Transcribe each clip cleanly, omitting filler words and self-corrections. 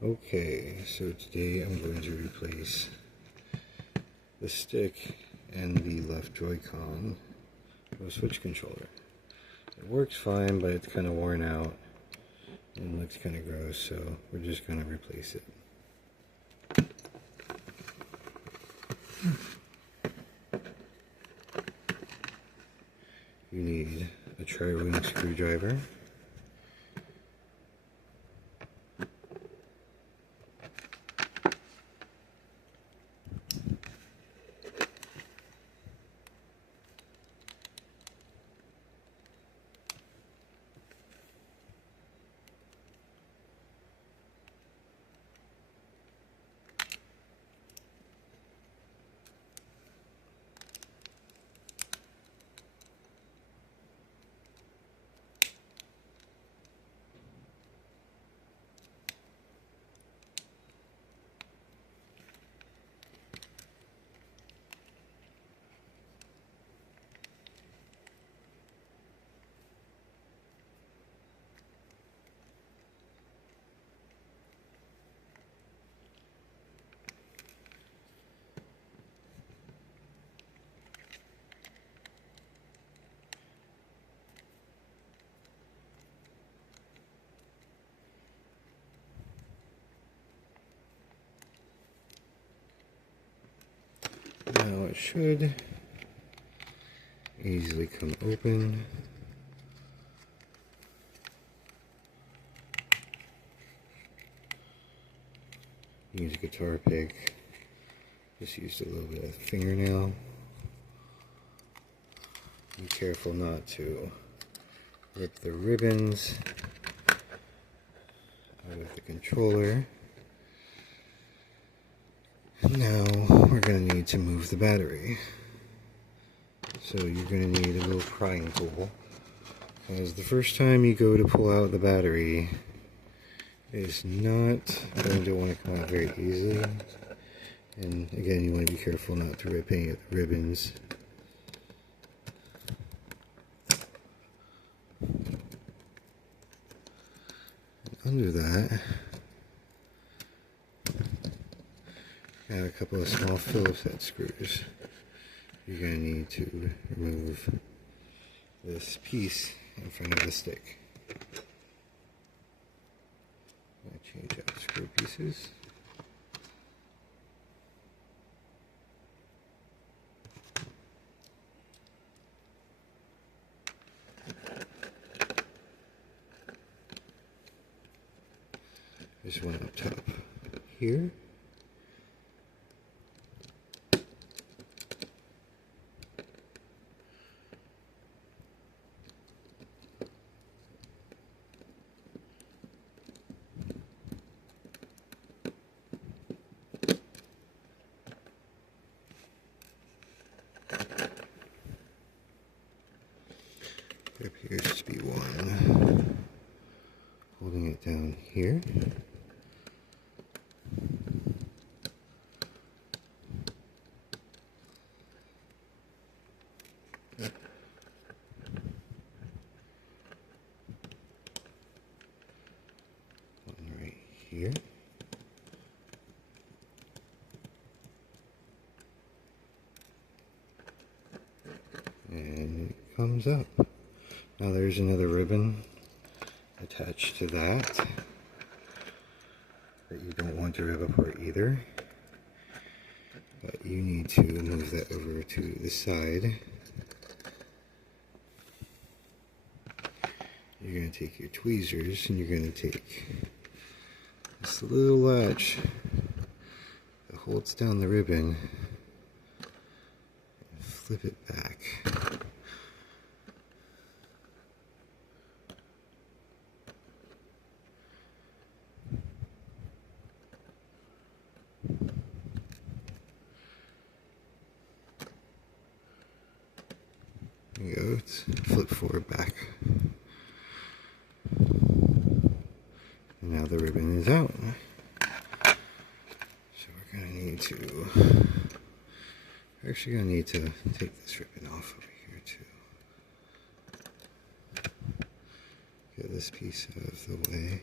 Okay, so today I'm going to replace the stick and the left Joycon with a switch controller. It works fine, but it's kind of worn out and looks kind of gross, so we're just going to replace it. You need a tri-ring screwdriver, now it should easily come open. Use a guitar pick, just used a little bit of fingernail. Be careful not to rip the ribbons out of the controller. Now we're going to need to move the battery. So you're going to need a little prying tool, because the first time you go to pull out the battery, it's not going to want to come out very easily. And again, you want to be careful not to rip any of the ribbons. Under that, got a couple of small Phillips head screws. You're going to need to remove this piece in front of the stick. I'm going to change out screw pieces. There's one up top here. There appears to be one holding it down here. One right here. And it comes up. Now there's another ribbon attached to that you don't want to rip apart either. But you need to move that over to the side. You're going to take your tweezers and you're going to take this little latch that holds down the ribbon and flip it back. There you go, it's flip forward back. And now the ribbon is out. So we're going to need to, we're actually going to need to take this ribbon off over here too. Get this piece out of the way.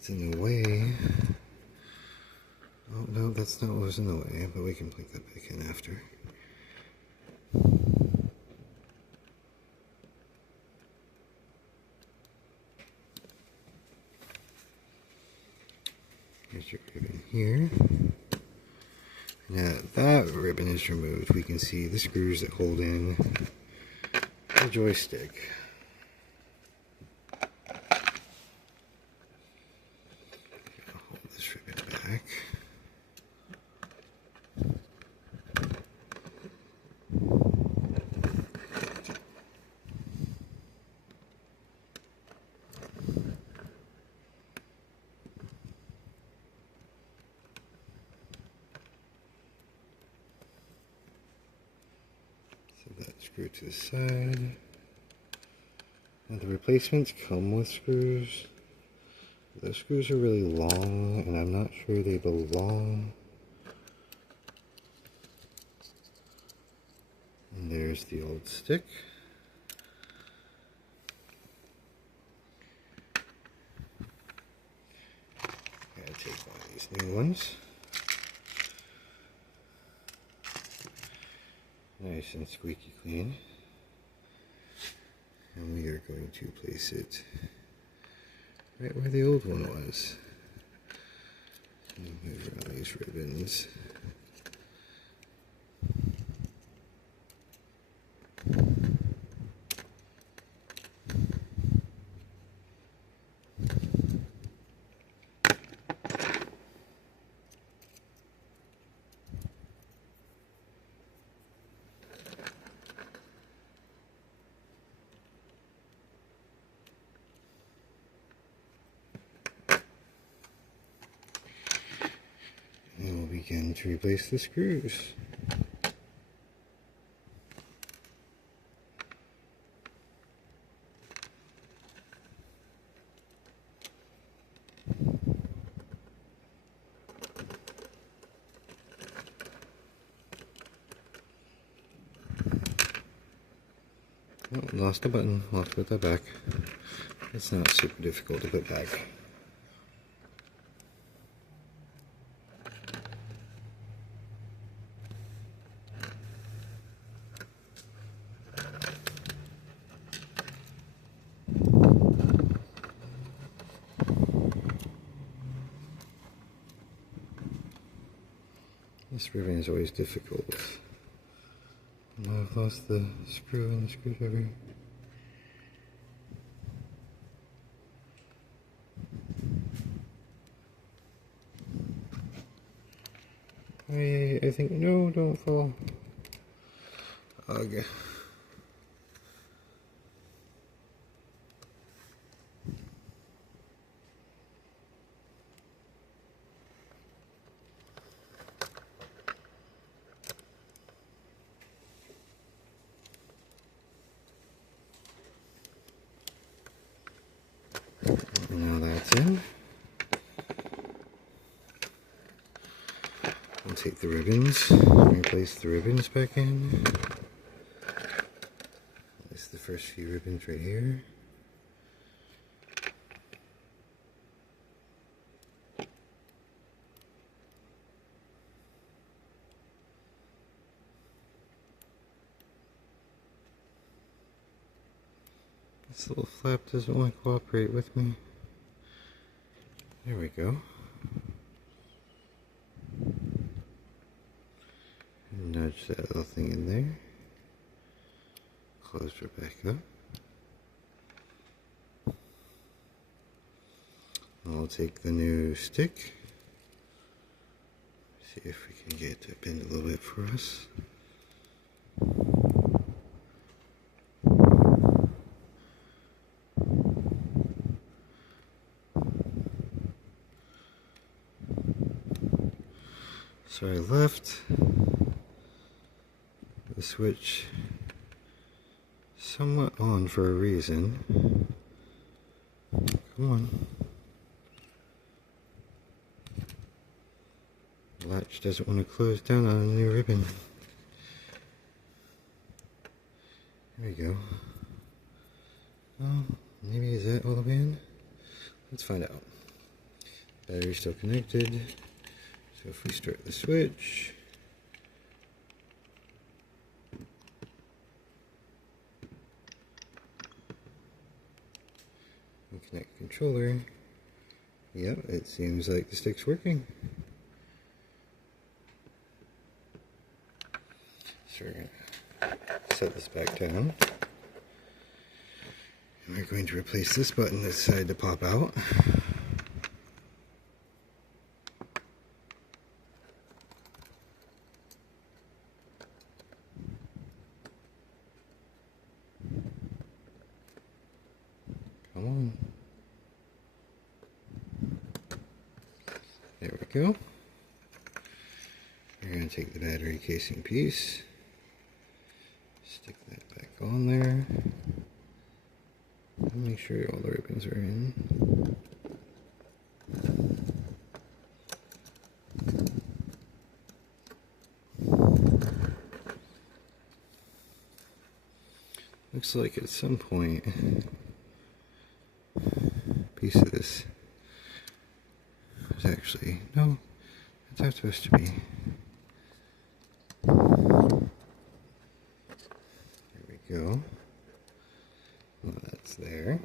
That's in the way. Oh no, that's not what was in the way, but we can plug that back in after. Here's your ribbon here. Now that ribbon is removed, we can see the screws that hold in the joystick. I'll hold this ribbon back. That screw to the side. Now the replacements come with screws. Those screws are really long, and I'm not sure they belong. And there's the old stick. Gotta take one of these new ones. Nice and squeaky clean. And we are going to place it right where the old one was. And move around these ribbons. And we'll begin to replace the screws. Oh, lost a button. We'll have to put that back. It's not super difficult to put back. This ribbon is always difficult. And I've lost the screw and the screwdriver. I think, no, don't fall. Ugh. Now that's in. I'll take the ribbons and replace the ribbons back in. Place the first few ribbons right here. This little flap doesn't want to cooperate with me. There we go. Nudge that little thing in there. Close her back up. I'll take the new stick. See if we can get it to bend a little bit for us. So I left the switch somewhat on for a reason. Come on. The latch doesn't want to close down on a new ribbon. There we go. Oh, maybe is that all the way in? Let's find out. Battery's still connected. So if we start the switch, and connect the controller. Yep, it seems like the stick's working. So we're going to set this back down. And we're going to replace this button that decided to pop out. Come on. There we go. We're going to take the battery casing piece, stick that back on there, and make sure all the ribbons are in. Looks like at some point a piece of this was actually, no, that's how it's supposed to be. There we go. Well, that's there.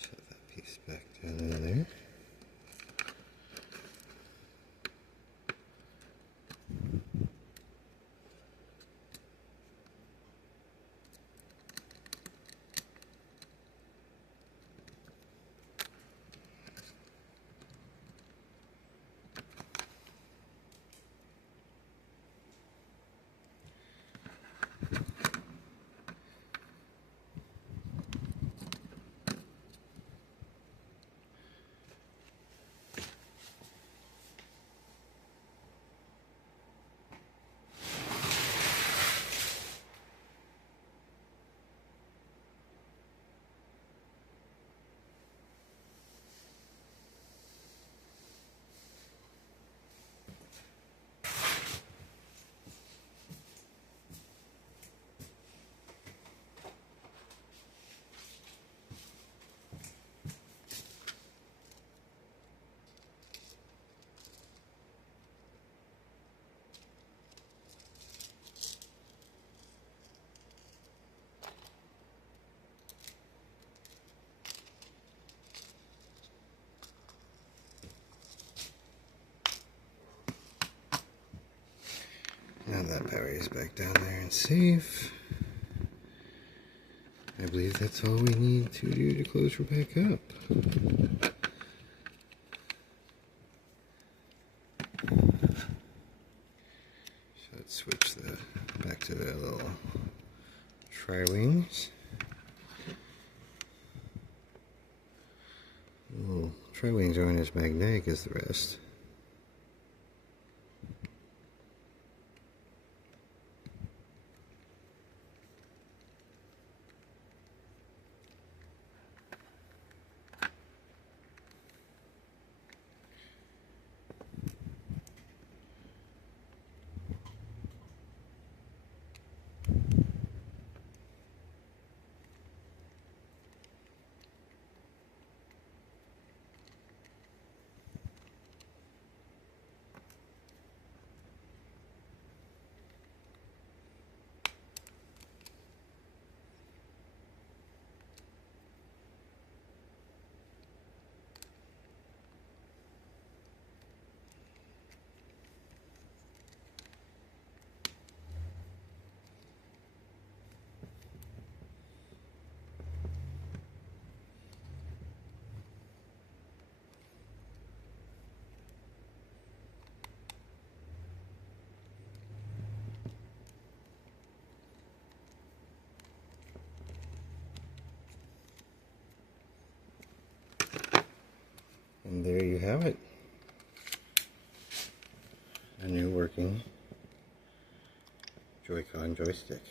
Set that piece back down in there. Now that battery is back down there and safe. I believe that's all we need to do to close her back up. So let's switch back to the little tri-wings. Little tri-wings aren't as magnetic as the rest. And there you have it. A new working Joycon joystick.